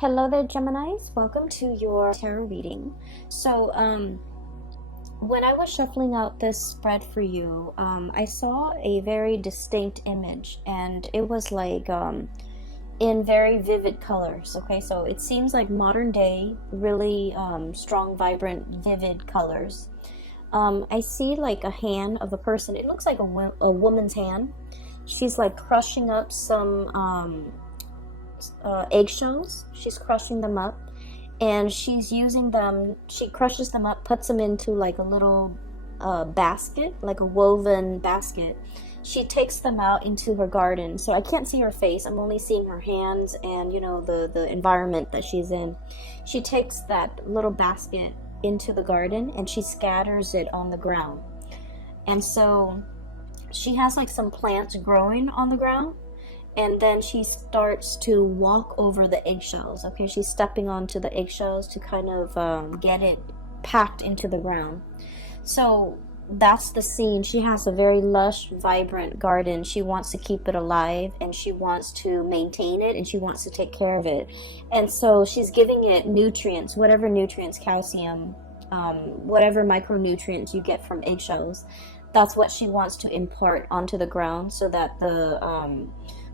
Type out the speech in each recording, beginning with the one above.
Hello there, Geminis. Welcome to your tarot reading. So, when I was shuffling out this spread for you, I saw a very distinct image, and it was like in very vivid colors. Okay, so it seems like modern day, really strong, vibrant, vivid colors. I see like a hand of a person. It looks like a woman's hand. She's like crushing up some eggshells. She's crushing them up, and she's using them. She crushes them up, puts them into like a little basket, like a woven basket. She takes them out into her garden. So I can't see her face. I'm only seeing her hands and the environment that she's in. She takes that little basket into the garden and she scatters it on the ground. And so she has like some plants growing on the ground, and then she starts to walk over the eggshells. Okay, she's stepping onto the eggshells to kind of get it packed into the ground. So that's the scene. She has a very lush, vibrant garden. She wants to keep it alive, and she wants to maintain it, and she wants to take care of it. And so she's giving it nutrients, whatever nutrients, calcium, whatever micronutrients you get from eggshells. That's what she wants to impart onto the ground, so that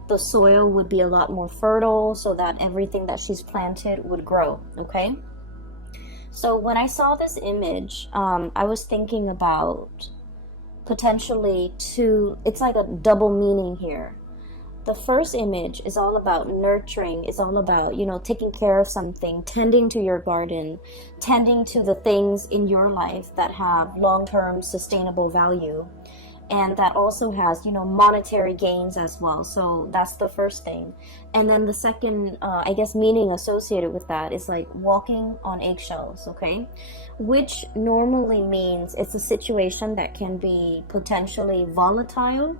the soil would be a lot more fertile, so that everything that she's planted would grow. Okay, so when I saw this image, I was thinking about potentially it's like a double meaning here. The first image is all about nurturing. It's all about taking care of something, tending to your garden, tending to the things in your life that have long-term sustainable value, and that also has monetary gains as well. So that's the first thing. And then the second I guess meaning associated with that is like walking on eggshells. Okay, which normally means it's a situation that can be potentially volatile.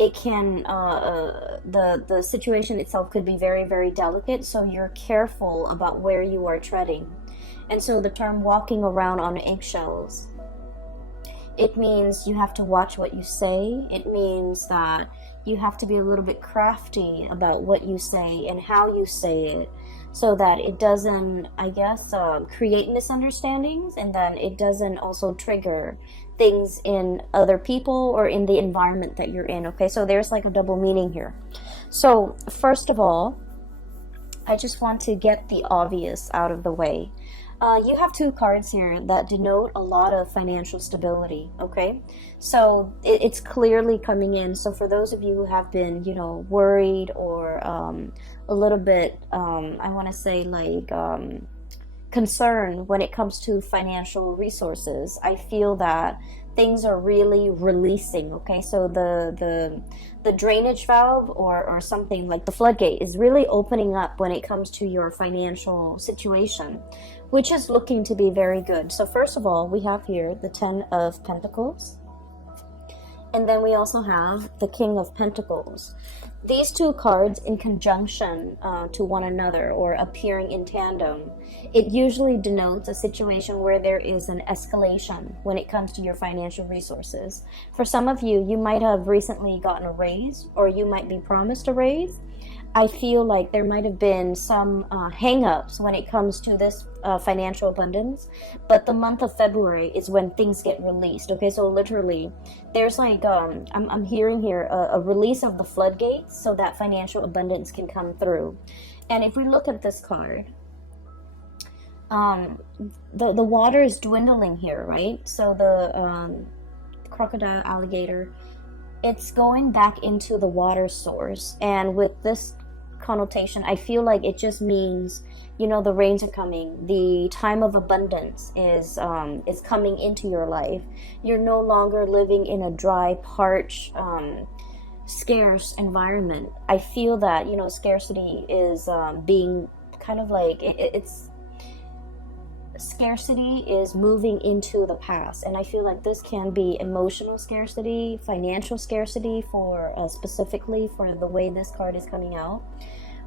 It can the situation itself could be very, very delicate, so you're careful about where you are treading. And so the term walking around on eggshells, it means you have to watch what you say. It means that you have to be a little bit crafty about what you say and how you say it, so that it doesn't, I guess, create misunderstandings, and then it doesn't also trigger things in other people or in the environment that you're in. Okay, so there's like a double meaning here. So first of all, I just want to get the obvious out of the way. You have two cards here that denote a lot of financial stability. Okay, so it's clearly coming in. So for those of you who have been worried or a little bit I want to say like concerned when it comes to financial resources, I feel that things are really releasing. Okay, so the drainage valve or something like the floodgate is really opening up when it comes to your financial situation, which is looking to be very good. So first of all, we have here the 10 of Pentacles, and then we also have the King of Pentacles. These two cards in conjunction to one another, or appearing in tandem, it usually denotes a situation where there is an escalation when it comes to your financial resources. For some of you, you might have recently gotten a raise, or you might be promised a raise. I feel like there might have been some hang-ups when it comes to this financial abundance, but the month of February is when things get released. Okay, so literally there's like I'm hearing here a release of the floodgates, so that financial abundance can come through. And if we look at this card, the water is dwindling here, right? So the crocodile, alligator, it's going back into the water source. And with this connotation, I feel like it just means the rains are coming, the time of abundance is coming into your life. You're no longer living in a dry, parched, scarce environment. I feel that scarcity is being kind of like it's scarcity is moving into the past, and I feel like this can be emotional scarcity, financial scarcity, for specifically for the way this card is coming out,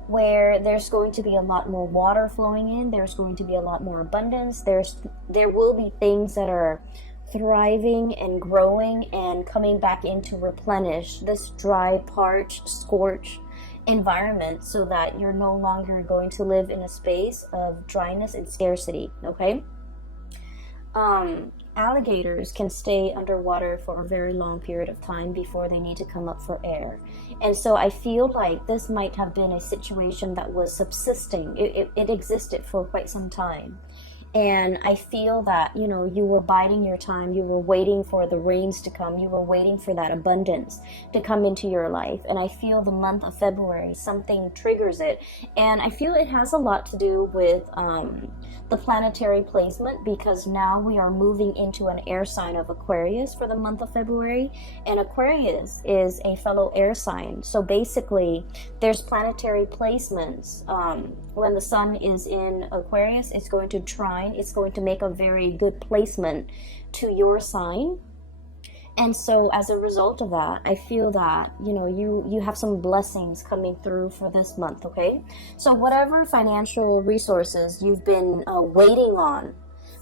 where there's going to be a lot more water flowing in, there's going to be a lot more abundance, there will be things that are thriving and growing and coming back in to replenish this dry, parched, scorched environment so that you're no longer going to live in a space of dryness and scarcity, okay? Alligators can stay underwater for a very long period of time before they need to come up for air. And so I feel like this might have been a situation that was subsisting. It existed for quite some time. And I feel that, you know, you were biding your time. You were waiting for the rains to come. You were waiting for that abundance to come into your life. And I feel the month of February, something triggers it. And I feel it has a lot to do with the planetary placement, because now we are moving into an air sign of Aquarius for the month of February. And Aquarius is a fellow air sign. So basically, there's planetary placements. When the sun is in Aquarius, it's going to trine. It's going to make a very good placement to your sign. And so as a result of that, I feel that, you know, you have some blessings coming through for this month, okay? So whatever financial resources you've been waiting on,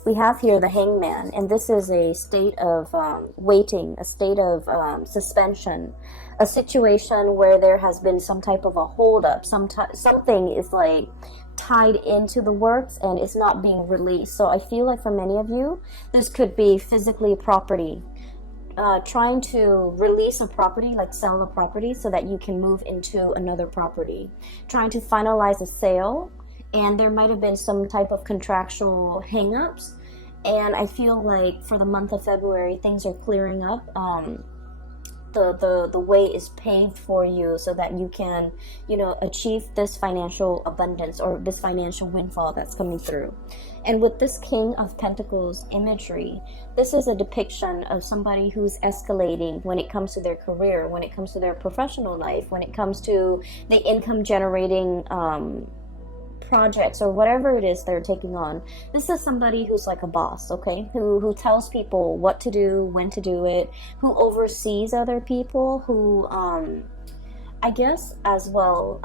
we have here the Hangman, and this is a state of waiting, a state of suspension, a situation where there has been some type of a holdup, something is like tied into the works and it's not being released. So I feel like for many of you, this could be physically property. Trying to release a property, like sell a property so that you can move into another property. Trying to finalize a sale, and there might have been some type of contractual hang-ups. And I feel like for the month of February, things are clearing up. The way is paved for you so that you can, you know, achieve this financial abundance or this financial windfall that's coming through. And with this King of Pentacles imagery, this is a depiction of somebody who's escalating when it comes to their career, when it comes to their professional life, when it comes to the income generating projects or whatever it is they're taking on. This is somebody who's like a boss, okay? Who tells people what to do, when to do it, who oversees other people, who I guess as well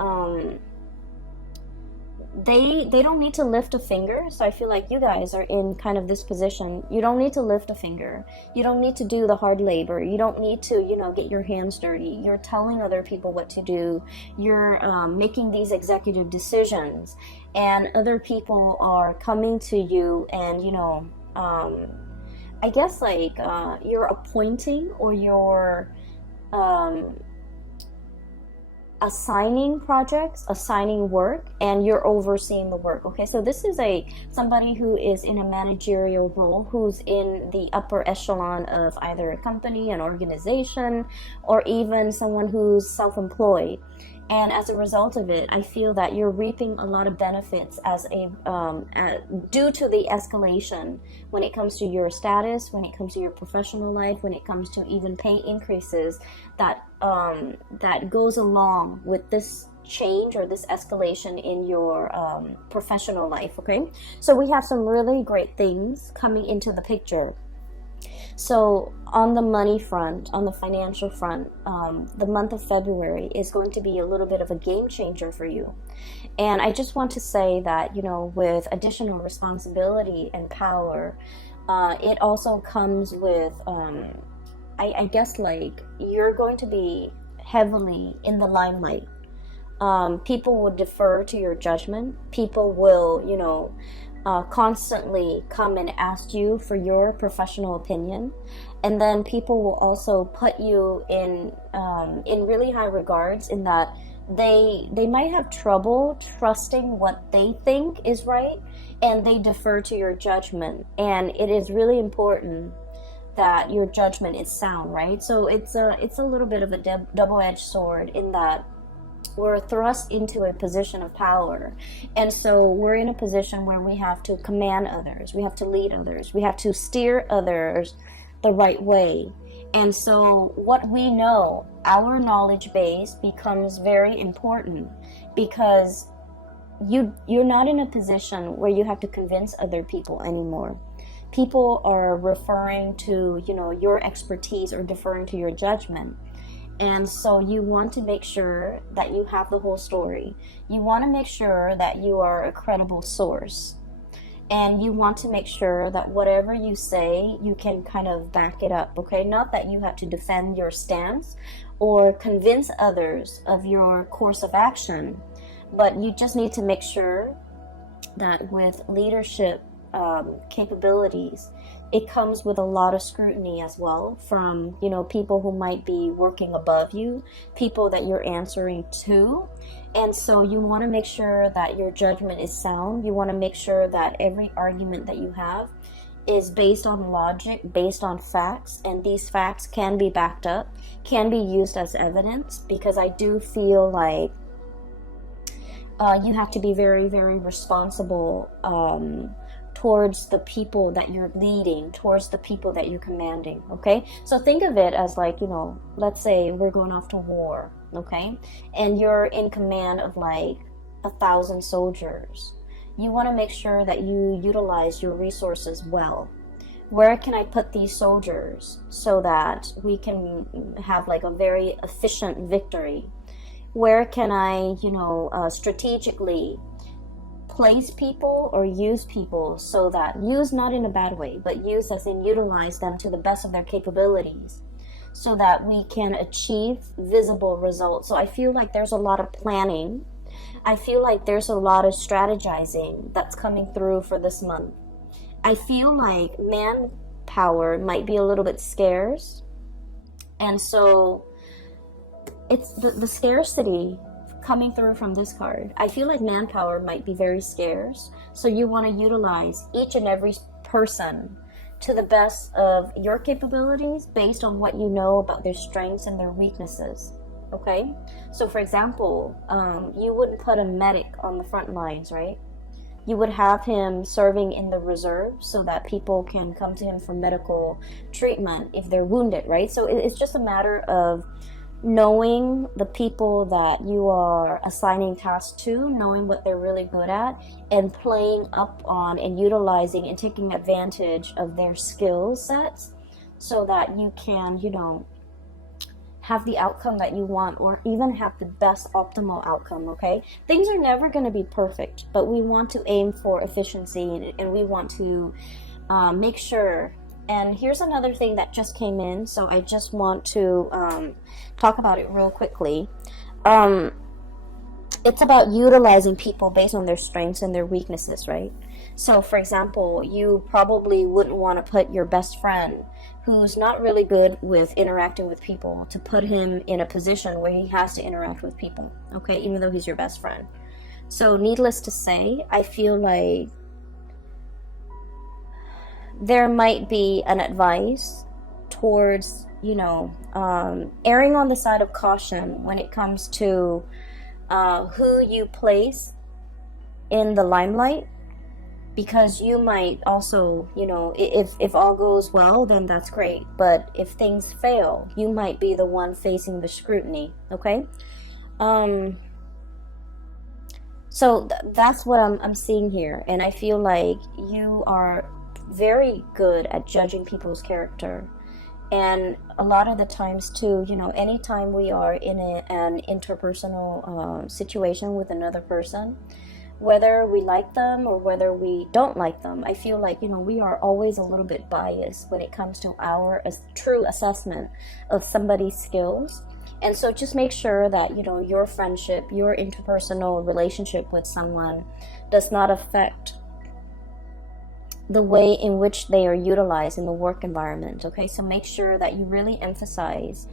they don't need to lift a finger. So I feel like you guys are in kind of this position. You don't need to lift a finger. You don't need to do the hard labor. You don't need to, you know, get your hands dirty. You're telling other people what to do. You're making these executive decisions, and other people are coming to you and, you know, I guess like you're appointing or you're assigning projects, assigning work, and you're overseeing the work. Okay, so this is somebody who is in a managerial role, who's in the upper echelon of either a company, an organization, or even someone who's self-employed. And as a result of it, I feel that you're reaping a lot of benefits due to the escalation when it comes to your status, when it comes to your professional life, when it comes to even pay increases that goes along with this change or this escalation in your professional life, okay? So we have some really great things coming into the picture. So on the money front, on the financial front, the month of February is going to be a little bit of a game changer for you. And I just want to say that, you know, with additional responsibility and power, it also comes with, I guess, like, you're going to be heavily in the limelight. People will defer to your judgment. People will, you know, constantly come and ask you for your professional opinion, and then people will also put you in really high regards, in that they might have trouble trusting what they think is right, and they defer to your judgment. And it is really important that your judgment is sound, right? So it's a little bit of a double-edged sword, in that we're thrust into a position of power. And so we're in a position where we have to command others, we have to lead others, we have to steer others the right way. And so what we know, our knowledge base, becomes very important, because you're not in a position where you have to convince other people anymore. People are referring to, you know, your expertise or deferring to your judgment. And so you want to make sure that you have the whole story. You want to make sure that you are a credible source. And you want to make sure that whatever you say, you can kind of back it up, okay? Not that you have to defend your stance or convince others of your course of action, but you just need to make sure that with leadership capabilities, it comes with a lot of scrutiny as well from, you know, people who might be working above you, people that you're answering to. And so you want to make sure that your judgment is sound. You want to make sure that every argument that you have is based on logic, based on facts, and these facts can be backed up, can be used as evidence, because I do feel like you have to be very, very responsible towards the people that you're leading, towards the people that you're commanding, okay? So think of it as like, you know, let's say we're going off to war, okay? And you're in command of like 1,000 soldiers. You want to make sure that you utilize your resources well. Where can I put these soldiers so that we can have like a very efficient victory? Where can I, you know, strategically place people or use people so that, use not in a bad way, but use as in utilize them to the best of their capabilities so that we can achieve visible results. So I feel like there's a lot of planning. I feel like there's a lot of strategizing that's coming through for this month. I feel like manpower might be a little bit scarce, and so it's the scarcity coming through from this card. I feel like manpower might be very scarce, so you want to utilize each and every person to the best of your capabilities based on what you know about their strengths and their weaknesses, okay? So for example, you wouldn't put a medic on the front lines, right? You would have him serving in the reserve so that people can come to him for medical treatment if they're wounded, right? So it's just a matter of knowing the people that you are assigning tasks to, knowing what they're really good at, and playing up on and utilizing and taking advantage of their skill sets so that you can, you know, have the outcome that you want, or even have the best optimal outcome, okay? Things are never going to be perfect, but we want to aim for efficiency, and we want to make sure. And here's another thing that just came in, so I just want to talk about it real quickly. It's about utilizing people based on their strengths and their weaknesses, right? So, for example, you probably wouldn't want to put your best friend who's not really good with interacting with people to put him in a position where he has to interact with people, okay, even though he's your best friend. So, needless to say, I feel like there might be an advice towards, you know, erring on the side of caution when it comes to who you place in the limelight, because you might also, you know, if all goes well, then that's great, but if things fail, you might be the one facing the scrutiny, okay? So that's what I'm seeing here, and I feel like you are very good at judging people's character. And a lot of the times too, you know, anytime we are in an interpersonal situation with another person, whether we like them or whether we don't like them, I feel like, you know, we are always a little bit biased when it comes to our true assessment of somebody's skills. And so just make sure that, you know, your friendship, your interpersonal relationship with someone does not affect the way in which they are utilized in the work environment, okay? So make sure that you really emphasize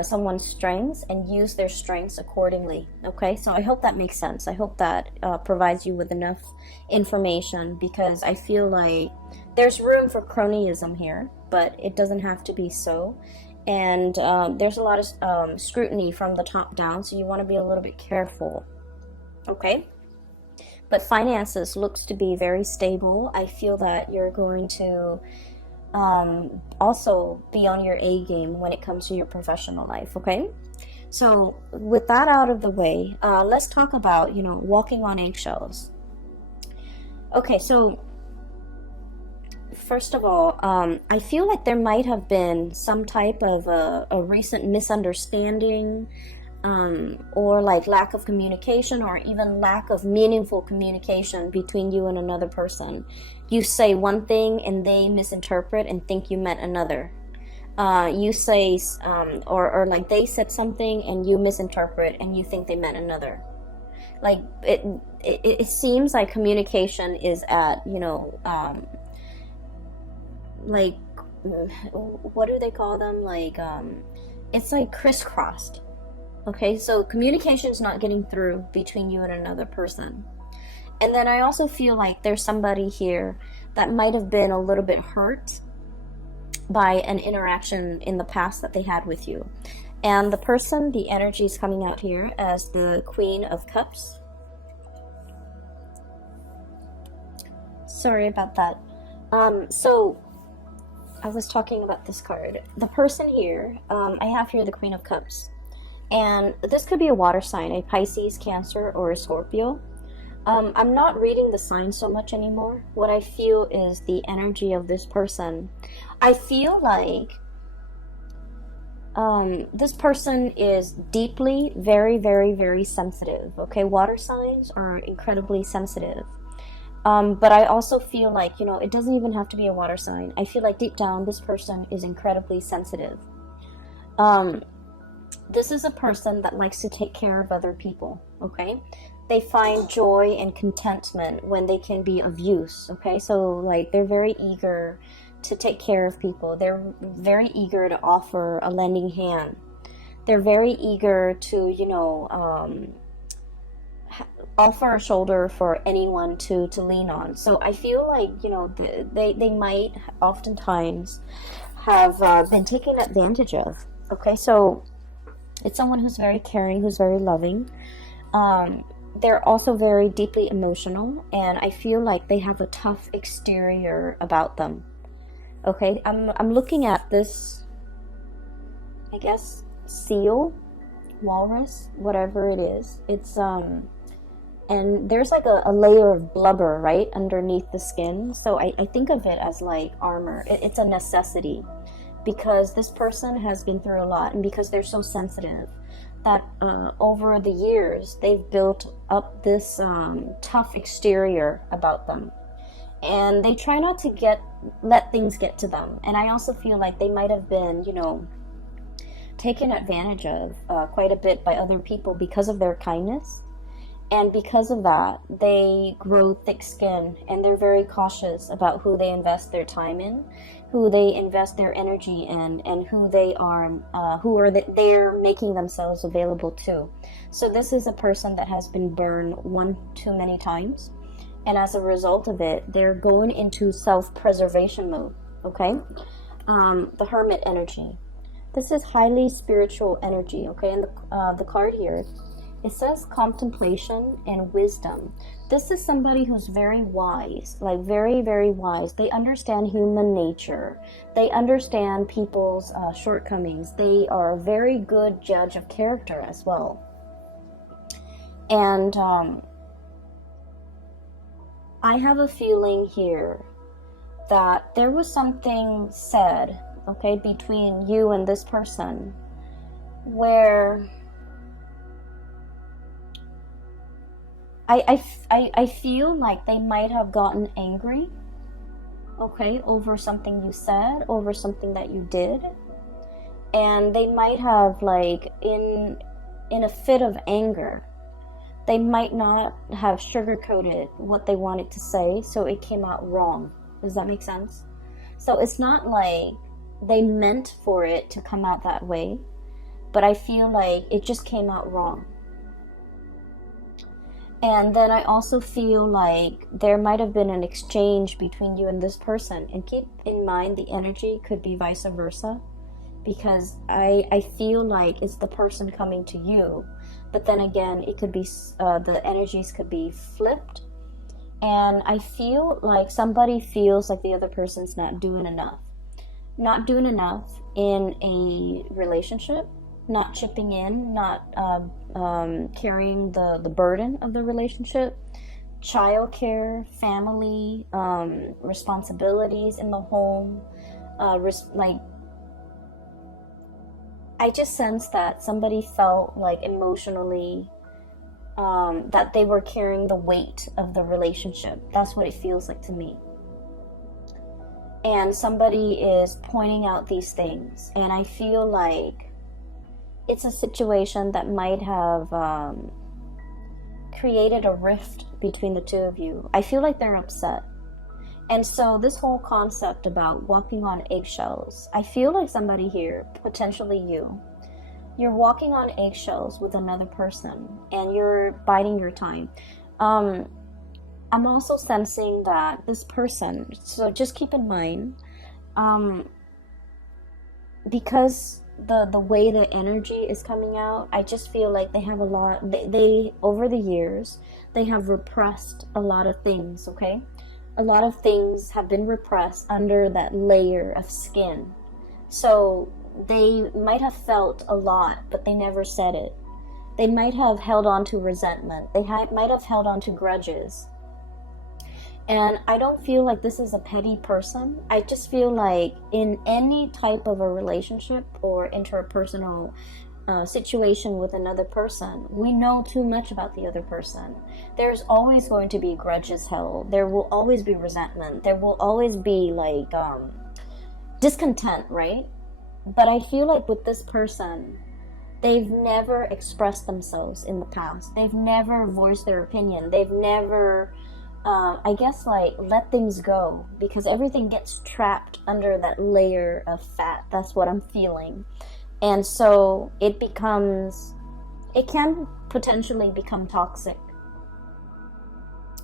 someone's strengths and use their strengths accordingly, okay? So I hope that makes sense. I hope that provides you with enough information, because I feel like there's room for cronyism here, but it doesn't have to be so. And there's a lot of scrutiny from the top down, so you want to be a little bit careful, okay? But finances looks to be very stable. I feel that you're going to also be on your A game when it comes to your professional life, okay? So with that out of the way, let's talk about, you know, walking on eggshells. Okay, so first of all, I feel like there might have been some type of a recent misunderstanding, or like lack of communication, or even lack of meaningful communication between you and another person. You say one thing and they misinterpret and think you meant another. You say, or like they said something and you misinterpret and you think they meant another. Like it seems like communication is at, like, what do they call them? Like, it's like crisscrossed. Okay, so communication is not getting through between you and another person. And then I also feel like there's somebody here that might have been a little bit hurt by an interaction in the past that they had with you. And the person, the energy is coming out here as the Queen of Cups. Sorry about that. So I was talking about this card. The person here, I have here the Queen of Cups. And this could be a water sign, a Pisces, Cancer, or a Scorpio. I'm not reading the signs so much anymore. What I feel is the energy of this person. I feel like this person is deeply, very, very, very sensitive. Okay, water signs are incredibly sensitive. But I also feel like, it doesn't even have to be a water sign. I feel like deep down, this person is incredibly sensitive. This is a person that likes to take care of other people, okay? They find joy and contentment when they can be of use, okay? So, like, they're very eager to take care of people. They're very eager to offer a lending hand. They're very eager to, offer a shoulder for anyone to lean on. So I feel like, they might oftentimes have been taken advantage of, okay? So it's someone who's very caring, who's very loving. They're also very deeply emotional, and I feel like they have a tough exterior about them. Okay, I'm looking at this, I guess, seal, walrus, whatever it is. It's and there's like a layer of blubber right underneath the skin. So I think of it as like armor. It's a necessity, because this person has been through a lot, and because they're so sensitive that over the years they've built up this tough exterior about them, and they try not to let things get to them. And I also feel like they might have been, taken advantage of quite a bit by other people because of their kindness. And because of that, they grow thick skin, and they're very cautious about who they invest their time in, who they invest their energy in, and who they're making themselves available to. So this is a person that has been burned one too many times, and as a result of it, they're going into self-preservation mode. Okay, the Hermit energy. This is highly spiritual energy. Okay, and the card here, it says contemplation and wisdom. This is somebody who's very wise, like very, very wise. They understand human nature. They understand people's shortcomings. They are a very good judge of character as well. And I have a feeling here that there was something said, okay, between you and this person, where I feel like they might have gotten angry, okay, over something you said, over something that you did. And they might have, like, in a fit of anger, they might not have sugarcoated what they wanted to say, so it came out wrong. Does that make sense? So it's not like they meant for it to come out that way, but I feel like it just came out wrong. And then I also feel like there might have been an exchange between you and this person. And keep in mind, the energy could be vice versa, because I feel like it's the person coming to you. But then again, it could be, the energies could be flipped. And I feel like somebody feels like the other person's not doing enough. Not doing enough in a relationship, not chipping in, not carrying the burden of the relationship, childcare, family, responsibilities in the home, like I just sense that somebody felt like emotionally that they were carrying the weight of the relationship. That's what it feels like to me. And somebody is pointing out these things, and I feel like it's a situation that might have created a rift between the two of you. I feel like they're upset. And so this whole concept about walking on eggshells, I feel like somebody here, potentially you're walking on eggshells with another person and you're biding your time. I'm also sensing that this person, so just keep in mind, because the way the energy is coming out, I just feel like they have a lot, they over the years, they have repressed a lot of things, okay? A lot of things have been repressed under that layer of skin. So they might have felt a lot, but they never said it. They might have held on to resentment. They might have held on to grudges. And I don't feel like this is a petty person. I just feel like in any type of a relationship or interpersonal situation with another person, we know too much about the other person. There's always going to be grudges held. There will always be resentment. There will always be like discontent, right? But I feel like with this person, they've never expressed themselves in the past. They've never voiced their opinion. They've never I guess like let things go, because everything gets trapped under that layer of fat. That's what I'm feeling. And so it can potentially become toxic.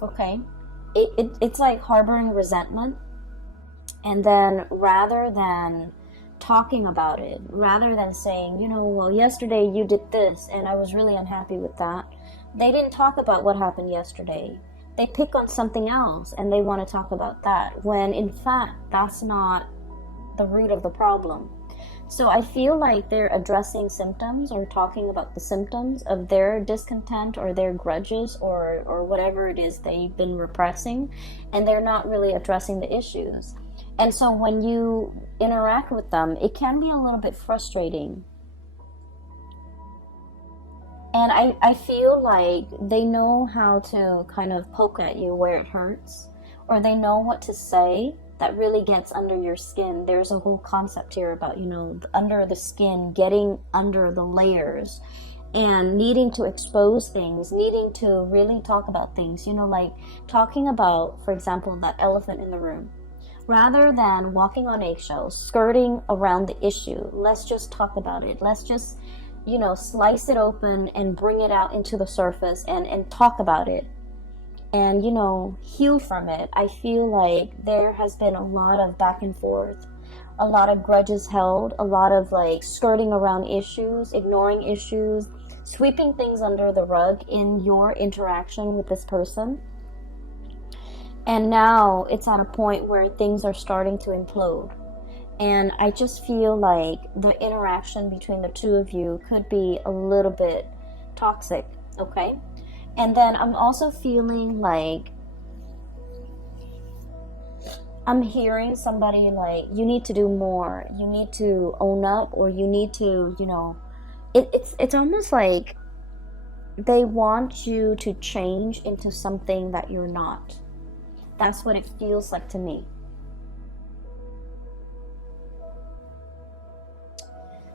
Okay? It's like harboring resentment, and then rather than talking about it, rather than saying, well, yesterday you did this and I was really unhappy with that, they didn't talk about what happened yesterday. They pick on something else and they want to talk about that, when in fact that's not the root of the problem. So I feel like they're addressing symptoms or talking about the symptoms of their discontent or their grudges or whatever it is they've been repressing, and they're not really addressing the issues. And so when you interact with them, it can be a little bit frustrating. And I feel like they know how to kind of poke at you where it hurts, or they know what to say that really gets under your skin. There's a whole concept here about, under the skin, getting under the layers and needing to expose things, needing to really talk about things, like talking about, for example, that elephant in the room. Rather than walking on eggshells, skirting around the issue, let's just talk about it. Let's just slice it open and bring it out into the surface and talk about it and, heal from it. I feel like there has been a lot of back and forth, a lot of grudges held, a lot of like skirting around issues, ignoring issues, sweeping things under the rug in your interaction with this person. And now it's at a point where things are starting to implode. And I just feel like the interaction between the two of you could be a little bit toxic, okay? And then I'm also feeling like I'm hearing somebody like, you need to do more, you need to own up, or you need to, it's almost like they want you to change into something that you're not. That's what it feels like to me.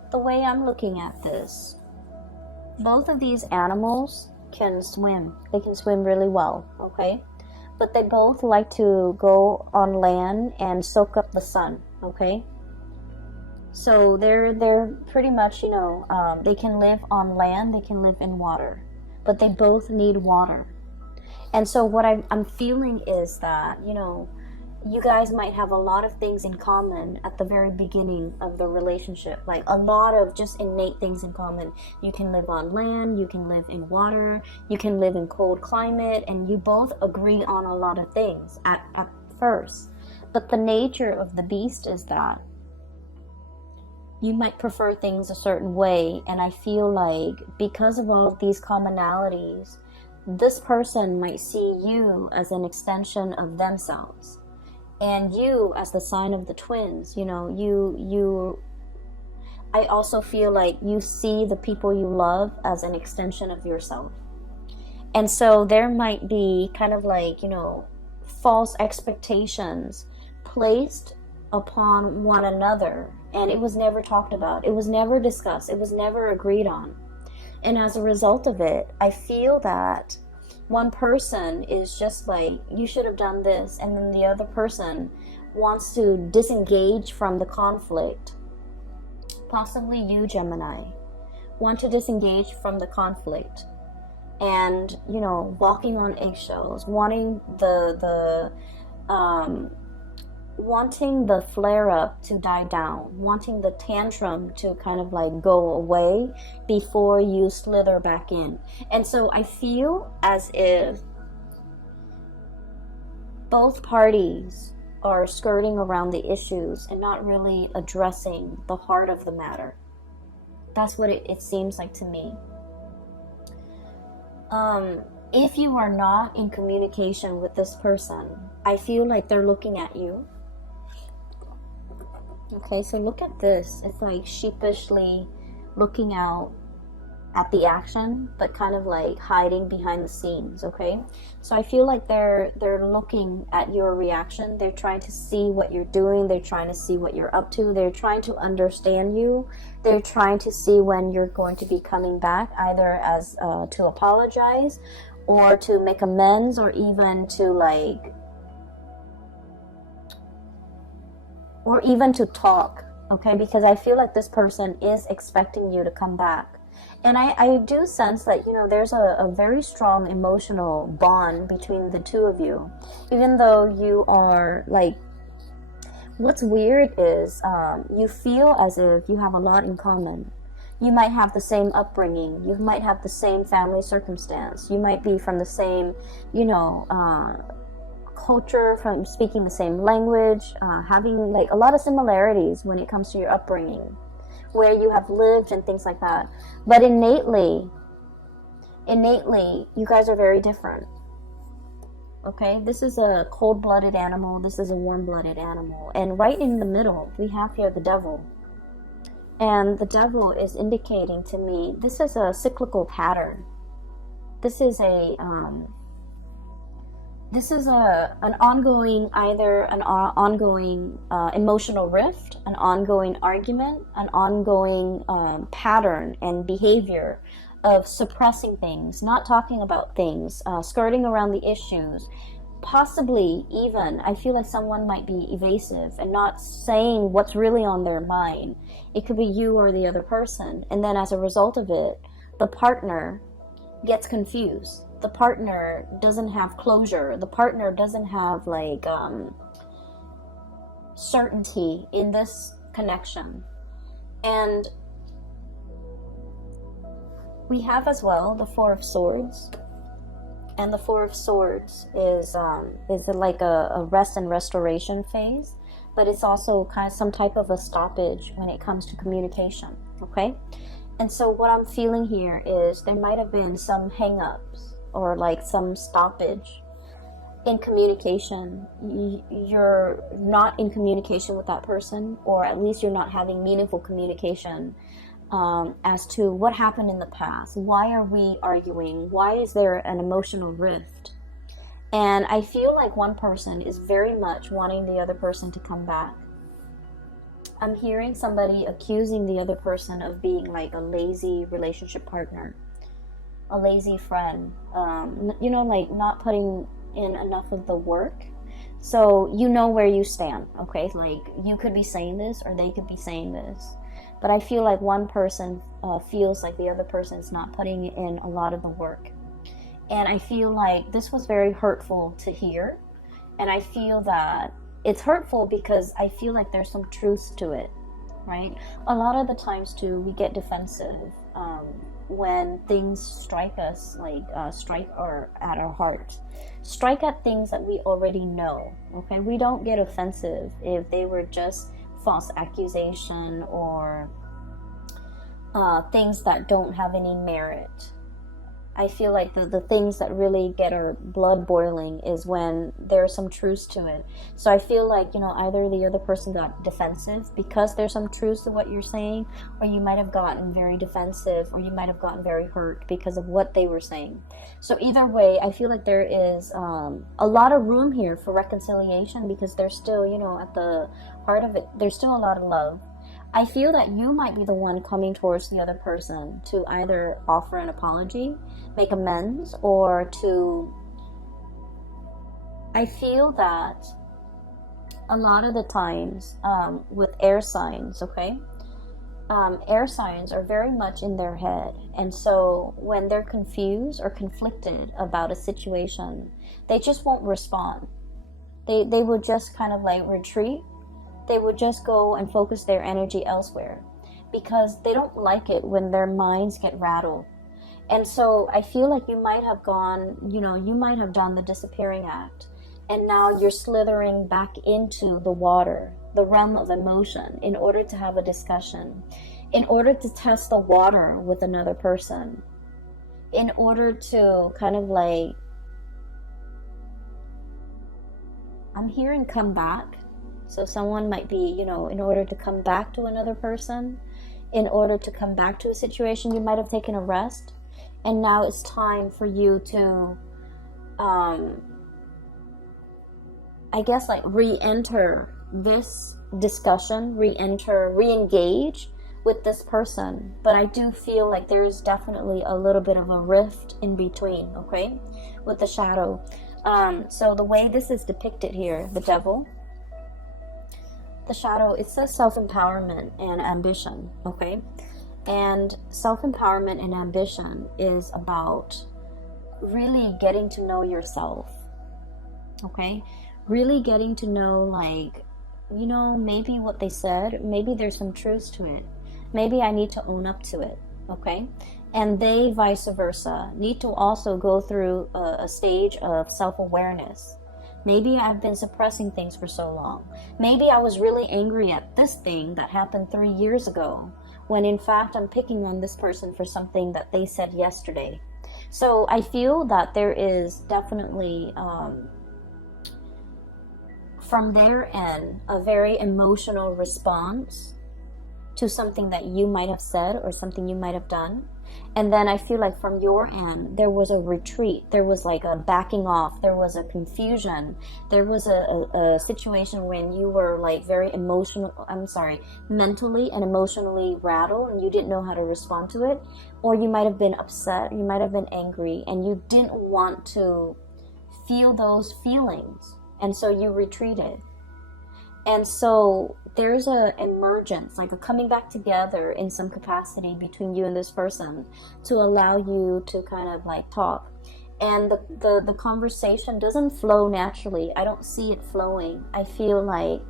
The way I'm looking at this, both of these animals can swim. They can swim really well, okay? But they both like to go on land and soak up the sun, okay? So they're pretty much, they can live on land, they can live in water, but they both need water. And so what I'm feeling is that, you guys might have a lot of things in common at the very beginning of the relationship, like a lot of just innate things in common. You can live on land, you can live in water, you can live in cold climate, and you both agree on a lot of things at first. But the nature of the beast is that you might prefer things a certain way, and I feel like because of all of these commonalities, this person might see you as an extension of themselves. And you as the sign of the twins, I I also feel like you see the people you love as an extension of yourself. And so there might be kind of like, you know, false expectations placed upon one another, and it was never talked about. It was never discussed. It was never agreed on. And as a result of it, I feel that one person is just like, you should have done this, and then the other person wants to disengage from the conflict. Possibly you, Gemini, want to disengage from the conflict, and, you know, walking on eggshells, wanting wanting the flare up to die down, wanting the tantrum to kind of like go away before you slither back in. And so I feel as if both parties are skirting around the issues and not really addressing the heart of the matter. That's what it seems like to me. If you are not in communication with this person, I feel like they're looking at you. Okay, so look at this. It's like sheepishly looking out at the action, but kind of like hiding behind the scenes. Okay, so I feel like they're looking at your reaction. They're trying to see what you're doing. They're trying to see what you're up to. They're trying to understand you. They're trying to see when you're going to be coming back, either as to apologize, or to make amends, or even to like, or even to talk. Okay, because I feel like this person is expecting you to come back. And I do sense that, you know, there's a very strong emotional bond between the two of you. Even though you are like, what's weird is you feel as if you have a lot in common. You might have the same upbringing. You might have the same family circumstance. You might be from the same, you know, culture, from speaking the same language, having like a lot of similarities when it comes to your upbringing, where you have lived and things like that. But innately, you guys are very different. Okay, this is a cold-blooded animal. This is a warm-blooded animal. And right in the middle, we have here the devil. And the devil is indicating to me, this is a cyclical pattern. This is an ongoing, either an ongoing emotional rift, an ongoing argument, an ongoing pattern and behavior of suppressing things, not talking about things, skirting around the issues. Possibly even, I feel like someone might be evasive and not saying what's really on their mind. It could be you or the other person. And then as a result of it, the partner gets confused. The partner doesn't have closure. The partner doesn't have like certainty in this connection. And we have as well the Four of Swords. And the Four of Swords is like a rest and restoration phase, but it's also kind of some type of a stoppage when it comes to communication. Okay, and so what I'm feeling here is there might have been some hang-ups or like some stoppage in communication. You're not in communication with that person, or at least you're not having meaningful communication as to what happened in the past. Why are we arguing? Why is there an emotional rift? And I feel like one person is very much wanting the other person to come back. I'm hearing somebody accusing the other person of being like a lazy relationship partner, a lazy friend, you know, like not putting in enough of the work. So you know where you stand, okay? Like you could be saying this or they could be saying this. But I feel like one person feels like the other person is not putting in a lot of the work. And I feel like this was very hurtful to hear. And I feel that it's hurtful because I feel like there's some truth to it, right? A lot of the times too, we get defensive when things strike us, like strike at our heart. Strike at things that we already know, okay? We don't get offensive if they were just false accusation or things that don't have any merit. I feel like the things that really get our blood boiling is when there's some truth to it. So I feel like, you know, either the other person got defensive because there's some truth to what you're saying, or you might have gotten very defensive, or you might have gotten very hurt because of what they were saying. So either way, I feel like there is a lot of room here for reconciliation, because there's still, you know, at the heart of it, there's still a lot of love. I feel that you might be the one coming towards the other person to either offer an apology, make amends, or to... I feel that a lot of the times with air signs, okay? Air signs are very much in their head. And so when they're confused or conflicted about a situation, they just won't respond. They will just kind of like retreat. They would just go and focus their energy elsewhere, because they don't like it when their minds get rattled. And so I feel like you might have gone, you know, you might have done the disappearing act, and now you're slithering back into the water, the realm of emotion, in order to have a discussion, in order to test the water with another person, in order to kind of like, I'm hearing come back. So someone might be, you know, in order to come back to another person, in order to come back to a situation, you might have taken a rest. And now it's time for you to, I guess, like re-enter this discussion, re-engage with this person. But I do feel like there is definitely a little bit of a rift in between, okay, with the shadow. So the way this is depicted here, the devil, the shadow, it says self-empowerment and ambition, okay? And self-empowerment and ambition is about really getting to know yourself, okay? Really getting to know, like, you know, maybe what they said, maybe there's some truth to it. Maybe I need to own up to it, okay? And they, vice versa, need to also go through a stage of self-awareness. Maybe I've been suppressing things for so long. Maybe I was really angry at this thing that happened 3 years ago, when in fact I'm picking on this person for something that they said yesterday. So I feel that there is definitely, from their end, a very emotional response to something that you might have said or something you might have done. And then I feel like from your end, there was a retreat. There was like a backing off. There was a confusion. There was a situation when you were like very mentally and emotionally rattled, and you didn't know how to respond to it. Or you might have been upset. You might have been angry, and you didn't want to feel those feelings. And so you retreated. And so there's a emergence, like a coming back together in some capacity between you and this person to allow you to kind of like talk. And the conversation doesn't flow naturally. I don't see it flowing. I feel like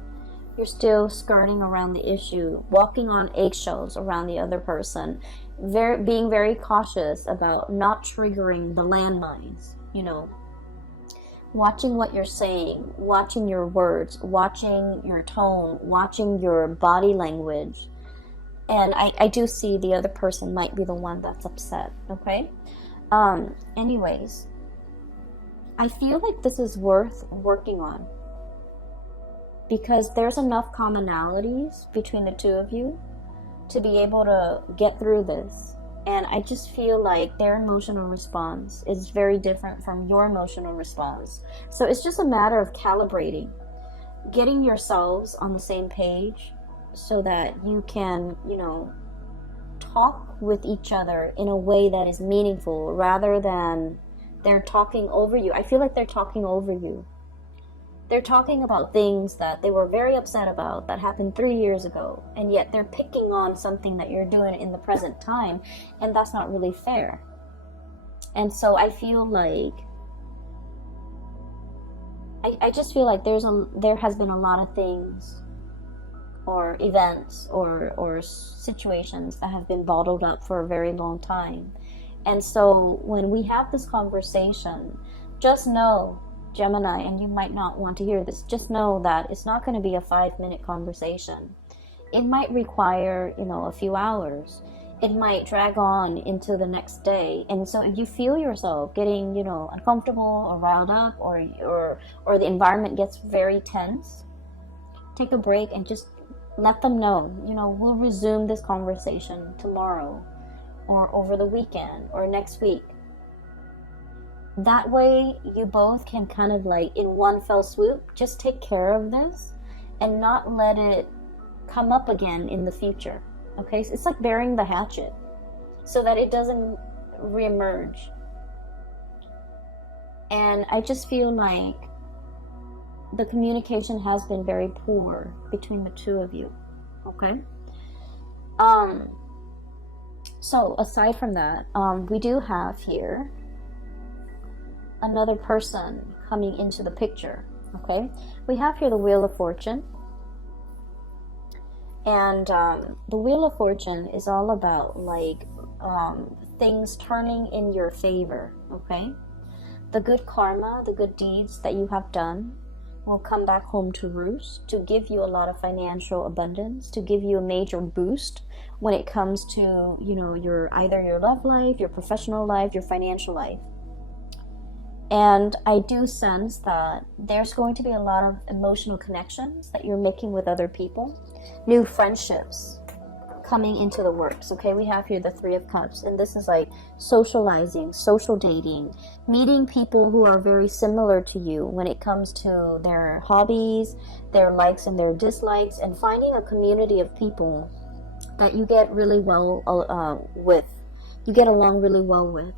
you're still skirting around the issue, walking on eggshells around the other person, being very cautious about not triggering the landmines, you know. Watching what you're saying, watching your words, watching your tone, watching your body language. And I do see the other person might be the one that's upset, okay? Anyways, I feel like this is worth working on, because there's enough commonalities between the two of you to be able to get through this. And I just feel like their emotional response is very different from your emotional response. So it's just a matter of calibrating, getting yourselves on the same page so that you can, you know, talk with each other in a way that is meaningful rather than they're talking over you. I feel like they're talking over you. They're talking about things that they were very upset about that happened 3 years ago, and yet they're picking on something that you're doing in the present time, and that's not really fair. And so I feel like I just feel like there has been a lot of things or events or situations that have been bottled up for a very long time. And so when we have this conversation, just know, Gemini, and you might not want to hear this, just know that it's not going to be a 5-minute conversation. It might require, you know, a few hours. it might drag on into the next day. And so if you feel yourself getting, you know, uncomfortable or riled up, or the environment gets very tense, take a break and just let them know, you know, we'll resume this conversation tomorrow or over the weekend or next week. That way you both can kind of like in one fell swoop just take care of this and not let it come up again in the future. Okay, so it's like burying the hatchet so that it doesn't reemerge. And I just feel like the communication has been very poor between the two of you. Okay. So aside from that, we do have here another person coming into the picture. Okay, we have here the Wheel of Fortune. And the Wheel of Fortune is all about like things turning in your favor, okay? The good karma, the good deeds that you have done will come back home to roost to give you a lot of financial abundance, to give you a major boost when it comes to, you know, either your love life, your professional life, your financial life. And I do sense that there's going to be a lot of emotional connections that you're making with other people. New friendships coming into the works. Okay, we have here the Three of Cups, and this is like socializing, social dating, meeting people who are very similar to you when it comes to their hobbies, their likes and their dislikes, and finding a community of people that you get really well with, you get along really well with.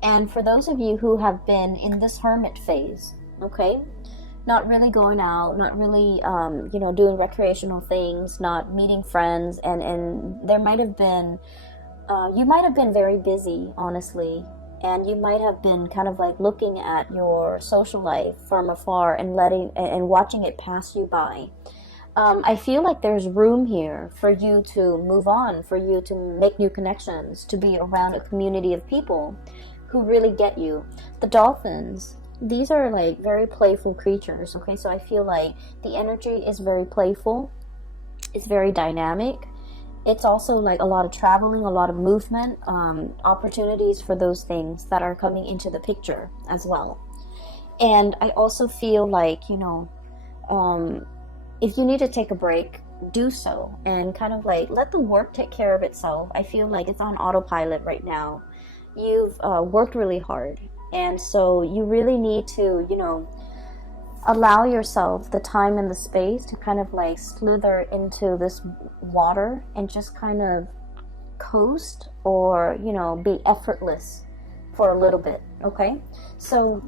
And for those of you who have been in this hermit phase, okay, not really going out, not really, you know, doing recreational things, not meeting friends, and there might have been, you might have been very busy, honestly, and you might have been kind of like looking at your social life from afar and watching it pass you by. I feel like there's room here for you to move on, for you to make new connections, to be around a community of people who really get you. The dolphins, these are like very playful creatures, okay? So I feel like the energy is very playful. It's very dynamic. It's also like a lot of traveling, a lot of movement, opportunities for those things that are coming into the picture as well. And I also feel like, you know, if you need to take a break, do so and kind of like let the work take care of itself. I feel like it's on autopilot right now. You've worked really hard, and so you really need to, you know, allow yourself the time and the space to kind of like slither into this water and just kind of coast, or, you know, be effortless for a little bit. Okay, so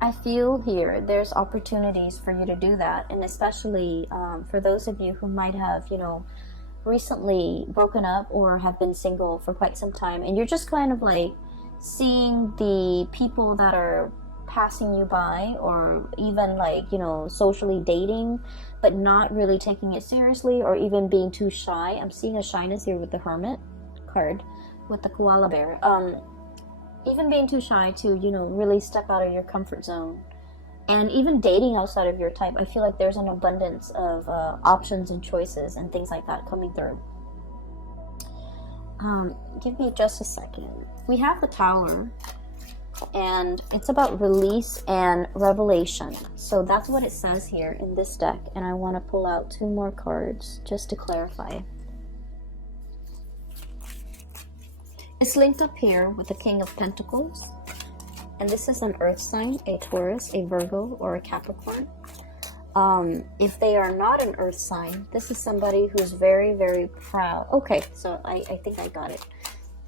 I feel here there's opportunities for you to do that, and especially for those of you who might have, you know, recently broken up or have been single for quite some time, and you're just kind of like seeing the people that are passing you by, or even like, you know, socially dating but not really taking it seriously, or even being too shy. I'm seeing a shyness here with the Hermit card with the koala bear. Even being too shy to, you know, really step out of your comfort zone. And even dating outside of your type, I feel like there's an abundance of options and choices and things like that coming through. Give me just a second. We have the Tower, and it's about release and revelation. So that's what it says here in this deck, and I want to pull out 2 more cards just to clarify. It's linked up here with the King of Pentacles. And this is an earth sign, a Taurus, a Virgo, or a Capricorn. If they are not an earth sign, this is somebody who's very, very proud. Okay, so I think I got it.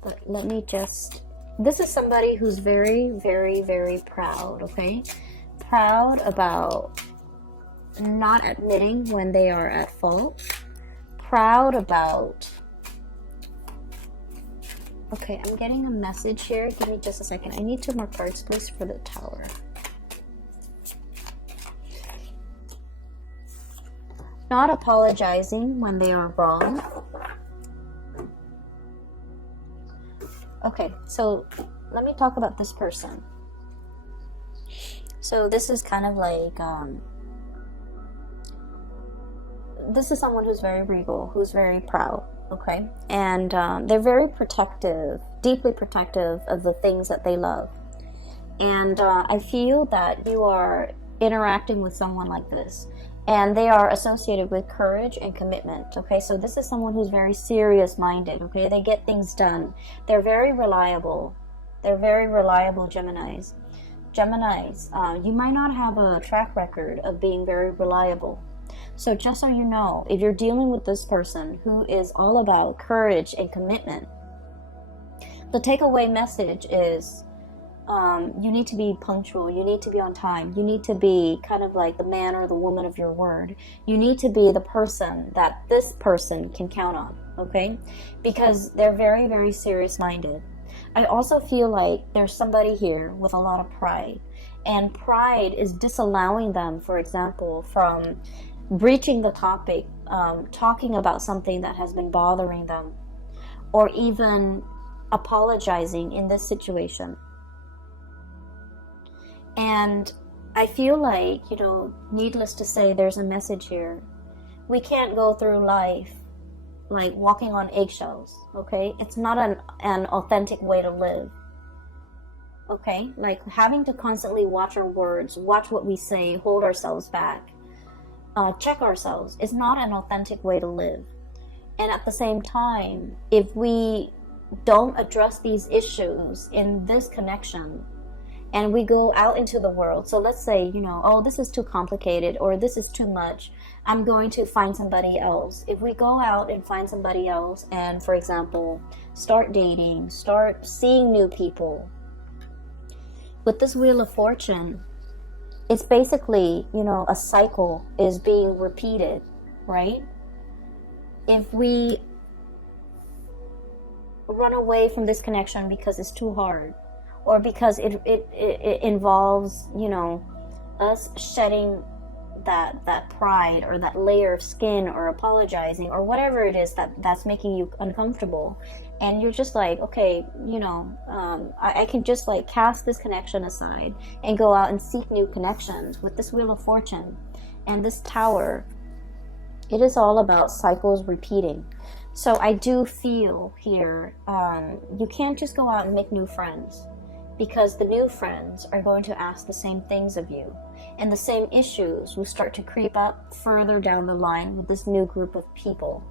But let me just... This is somebody who's very, very, very proud, okay? Proud about not admitting when they are at fault. Proud about... Okay, I'm getting a message here. Give me just a second. I need 2 more cards, please, for the Tower. Not apologizing when they are wrong. Okay, so let me talk about this person. So this is kind of like, this is someone who's very regal, who's very proud. okay? And they're very protective, deeply protective of the things that they love. And I feel that you are interacting with someone like this, and they are associated with courage and commitment, okay? So this is someone who's very serious minded, okay? They get things done. They're very reliable. They're very reliable Geminis. You might not have a track record of being very reliable. So just so you know, if you're dealing with this person who is all about courage and commitment, the takeaway message is you need to be punctual. You need to be on time. You need to be kind of like the man or the woman of your word. You need to be the person that this person can count on, okay? Because they're very, very serious minded. I also feel like there's somebody here with a lot of pride, and pride is disallowing them, for example, from breaching the topic, talking about something that has been bothering them, or even apologizing in this situation. And I feel like, needless to say, there's a message here. We can't go through life like walking on eggshells, okay? It's not an authentic way to live, okay? Like having to constantly watch our words, watch what we say, hold ourselves back, check ourselves is not an authentic way to live. And at the same time, if we don't address these issues in this connection, and we go out into the world, so let's say, oh, this is too complicated, or this is too much, I'm going to find somebody else. If we go out and find somebody else and, for example, start dating, start seeing new people, with this Wheel of Fortune, it's basically, a cycle is being repeated, right? If we run away from this connection because it's too hard, or because it involves, us shedding that pride or that layer of skin, or apologizing, or whatever it is that's making you uncomfortable, and you're just like, okay, I can just like cast this connection aside and go out and seek new connections. With this Wheel of Fortune and this Tower, it is all about cycles repeating. So I do feel here, you can't just go out and make new friends, because the new friends are going to ask the same things of you, and the same issues will start to creep up further down the line with this new group of people.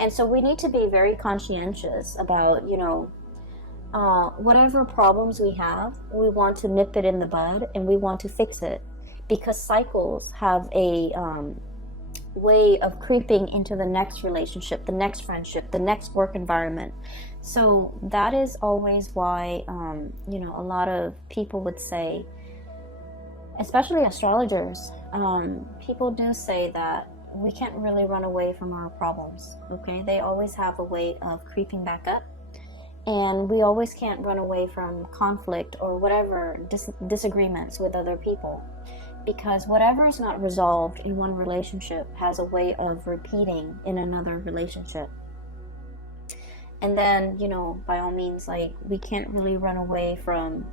And so we need to be very conscientious about, whatever problems we have, we want to nip it in the bud, and we want to fix it, because cycles have a way of creeping into the next relationship, the next friendship, the next work environment. So that is always why, a lot of people would say, especially astrologers, people do say that we can't really run away from our problems, okay? They always have a way of creeping back up, and we always can't run away from conflict or whatever disagreements with other people, because whatever is not resolved in one relationship has a way of repeating in another relationship. And then, by all means, like, we can't really run away from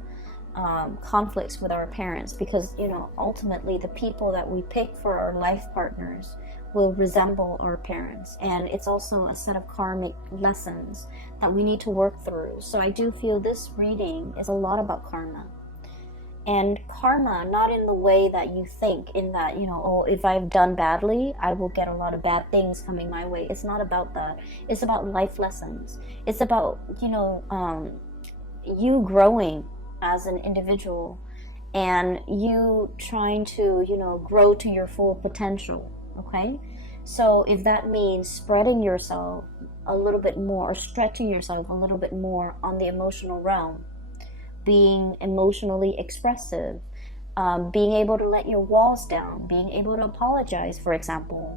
conflicts with our parents, because, ultimately the people that we pick for our life partners will resemble our parents. And it's also a set of karmic lessons that we need to work through. So I do feel this reading is a lot about karma. And karma, not in the way that you think, in that, if I've done badly, I will get a lot of bad things coming my way. It's not about that. It's about life lessons. It's about, you growing as an individual, and you trying to, grow to your full potential, okay? So if that means spreading yourself a little bit more, or stretching yourself a little bit more on the emotional realm, being emotionally expressive, being able to let your walls down, being able to apologize, for example,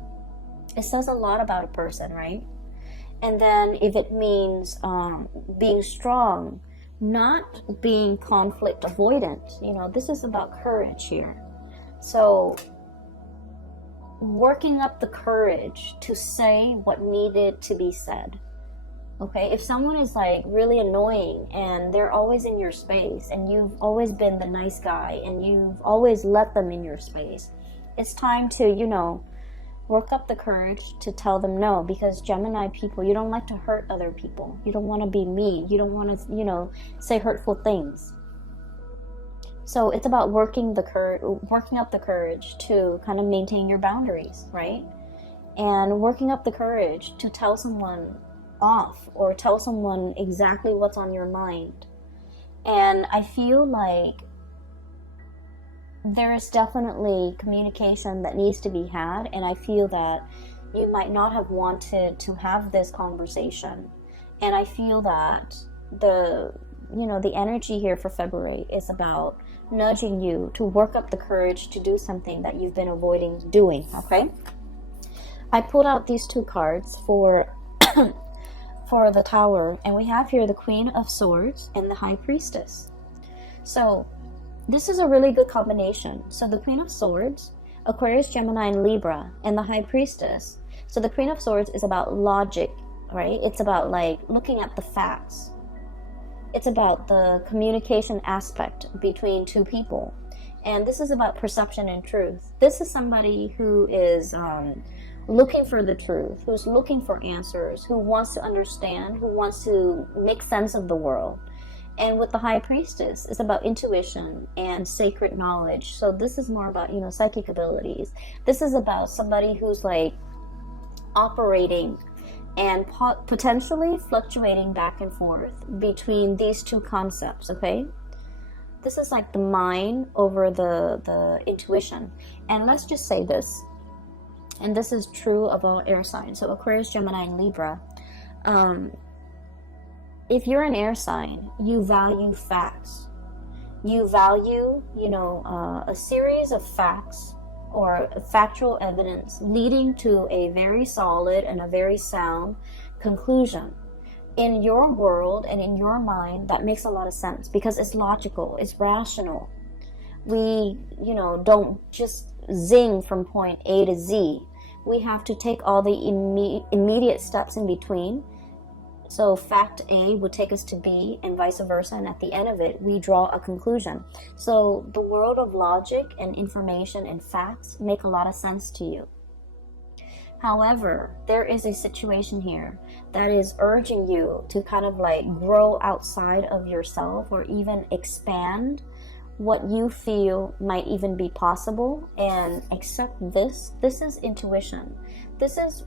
it says a lot about a person, right? And then if it means being strong, not being conflict avoidant, this is about courage here. So working up the courage to say what needed to be said. Okay, if someone is like really annoying and they're always in your space, and you've always been the nice guy and you've always let them in your space, it's time to, Work up the courage to tell them no, because Gemini people, you don't like to hurt other people. You don't want to be mean. You don't want to, say hurtful things. So it's about working up the courage to kind of maintain your boundaries, right? And working up the courage to tell someone off or tell someone exactly what's on your mind. And I feel like there is definitely communication that needs to be had, and I feel that you might not have wanted to have this conversation. And I feel that the energy here for February is about nudging you to work up the courage to do something that you've been avoiding doing, okay? I pulled out these two cards for for the Tower, and we have here the Queen of Swords and the High Priestess. So this is a really good combination. So the Queen of Swords, Aquarius, Gemini, and Libra, and the High Priestess. So the Queen of Swords is about logic, right? It's about like looking at the facts. It's about the communication aspect between two people. And this is about perception and truth. This is somebody who is looking for the truth, who's looking for answers, who wants to understand, who wants to make sense of the world. And with the High Priestess, it's about intuition and sacred knowledge. So this is more about, psychic abilities. This is about somebody who's like operating and potentially fluctuating back and forth between these two concepts, okay? This is like the mind over the intuition. And let's just say this, and this is true of all air signs. So Aquarius, Gemini, and Libra. If you're an air sign, you value facts. You value, a series of facts or factual evidence leading to a very solid and a very sound conclusion. In your world and in your mind, that makes a lot of sense because it's logical, it's rational. We, don't just zing from point A to Z. We have to take all the immediate steps in between. So fact A would take us to B and vice versa, and at the end of it, we draw a conclusion. So the world of logic and information and facts make a lot of sense to you. However, there is a situation here that is urging you to kind of like grow outside of yourself or even expand what you feel might even be possible and accept this. This is intuition. This is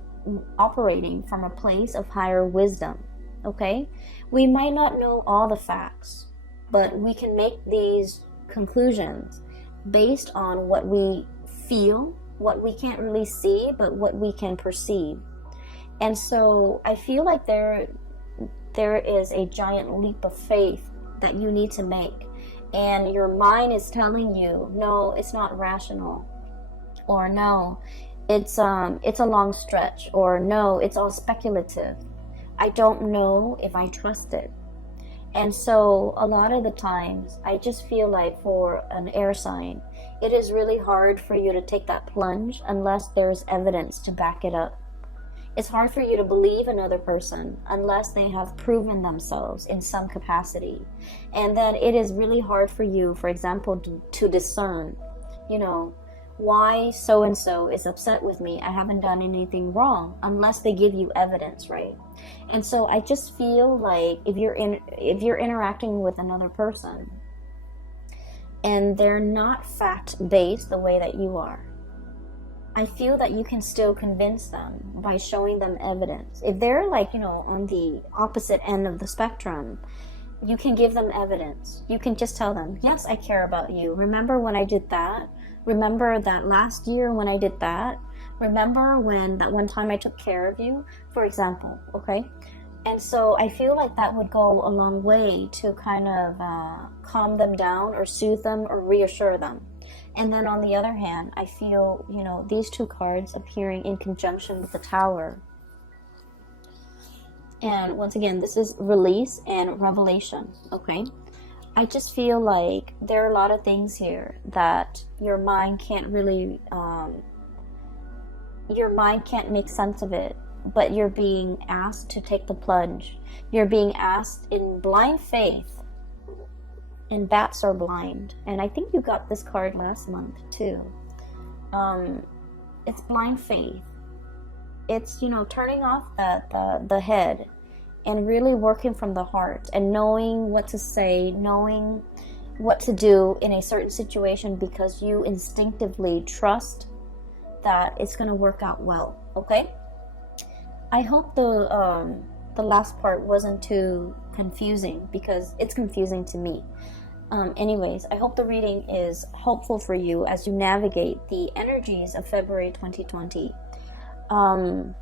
operating from a place of higher wisdom. Okay, we might not know all the facts, but we can make these conclusions based on what we feel, what we can't really see, but what we can perceive. And so I feel like there is a giant leap of faith that you need to make, and your mind is telling you, no, it's not rational, or no, it's a long stretch, or no, it's all speculative. I don't know if I trust it. And so a lot of the times I just feel like for an air sign, it is really hard for you to take that plunge unless there's evidence to back it up. It's hard for you to believe another person unless they have proven themselves in some capacity. And then it is really hard for you, for example, to discern, why so-and-so is upset with me. I haven't done anything wrong unless they give you evidence, right? And so I just feel like if you're interacting with another person and they're not fact-based the way that you are, I feel that you can still convince them by showing them evidence. If they're like, on the opposite end of the spectrum, you can give them evidence. You can just tell them, yes, I care about you. Remember when I did that? Remember that last year when I did that? Remember when that one time I took care of you, for example, okay? And so I feel like that would go a long way to kind of calm them down or soothe them or reassure them. And then on the other hand, I feel, these two cards appearing in conjunction with the Tower. And once again, this is release and revelation, okay? I just feel like there are a lot of things here that your mind can't really, your mind can't make sense of it, but you're being asked to take the plunge. You're being asked in blind faith, and bats are blind. And I think you got this card last month too. It's blind faith. it's, you know, turning off the head and really working from the heart and knowing what to say, knowing what to do in a certain situation because you instinctively trust that it's going to work out well. Okay, I hope the last part wasn't too confusing, because it's confusing to me. Anyways, I hope the reading is helpful for you as you navigate the energies of February 2020. I'm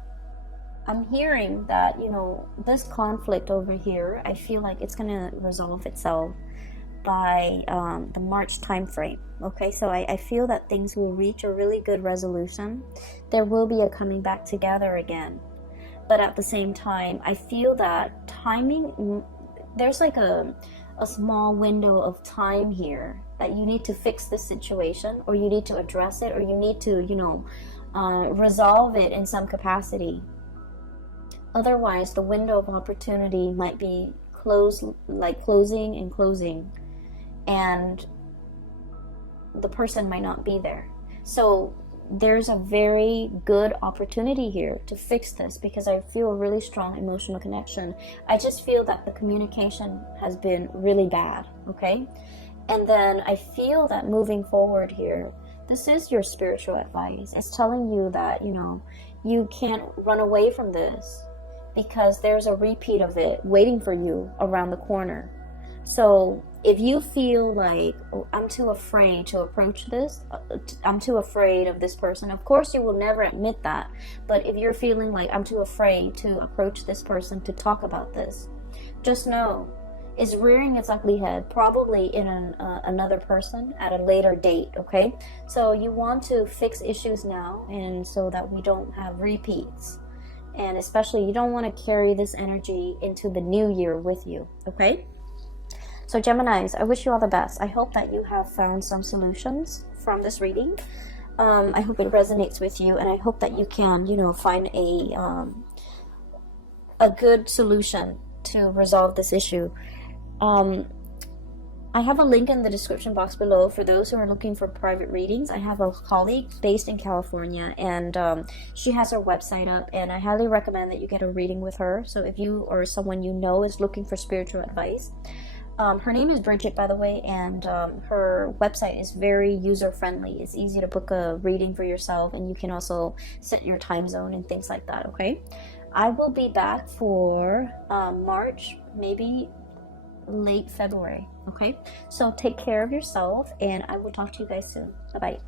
hearing that, you know, this conflict over here, I feel like it's going to resolve itself by the March time frame. Okay, so I feel that things will reach a really good resolution. There will be a coming back together again. But at the same time, I feel that timing, there's like a small window of time here that you need to fix this situation, or you need to address it, or you need to, you know, resolve it in some capacity. Otherwise, the window of opportunity might be closing and closing, and the person might not be there. So there's a very good opportunity here to fix this, because I feel a really strong emotional connection. I just feel that the communication has been really bad, okay? And then I feel that moving forward here, this is your spiritual advice. It's telling you that, you know, you can't run away from this, because there's a repeat of it waiting for you around the corner. So if you feel like, oh, I'm too afraid to approach this, I'm too afraid of this person, of course you will never admit that. But if you're feeling like, I'm too afraid to approach this person, to talk about this, just know it's rearing its ugly head, probably in another person at a later date, okay? So you want to fix issues now, and so that we don't have repeats. And especially, you don't want to carry this energy into the new year with you, okay? So Geminis, I wish you all the best. I hope that you have found some solutions from this reading. I hope it resonates with you, and I hope that you can, you know, find a good solution to resolve this issue. I have a link in the description box below for those who are looking for private readings. I have a colleague based in California, and she has her website up, and I highly recommend that you get a reading with her. So if you or someone you know is looking for spiritual advice, her name is Bridget, by the way, and her website is very user-friendly. It's easy to book a reading for yourself, and you can also set your time zone and things like that, okay? I will be back for March, maybe late February, okay? So take care of yourself, and I will talk to you guys soon. Bye-bye.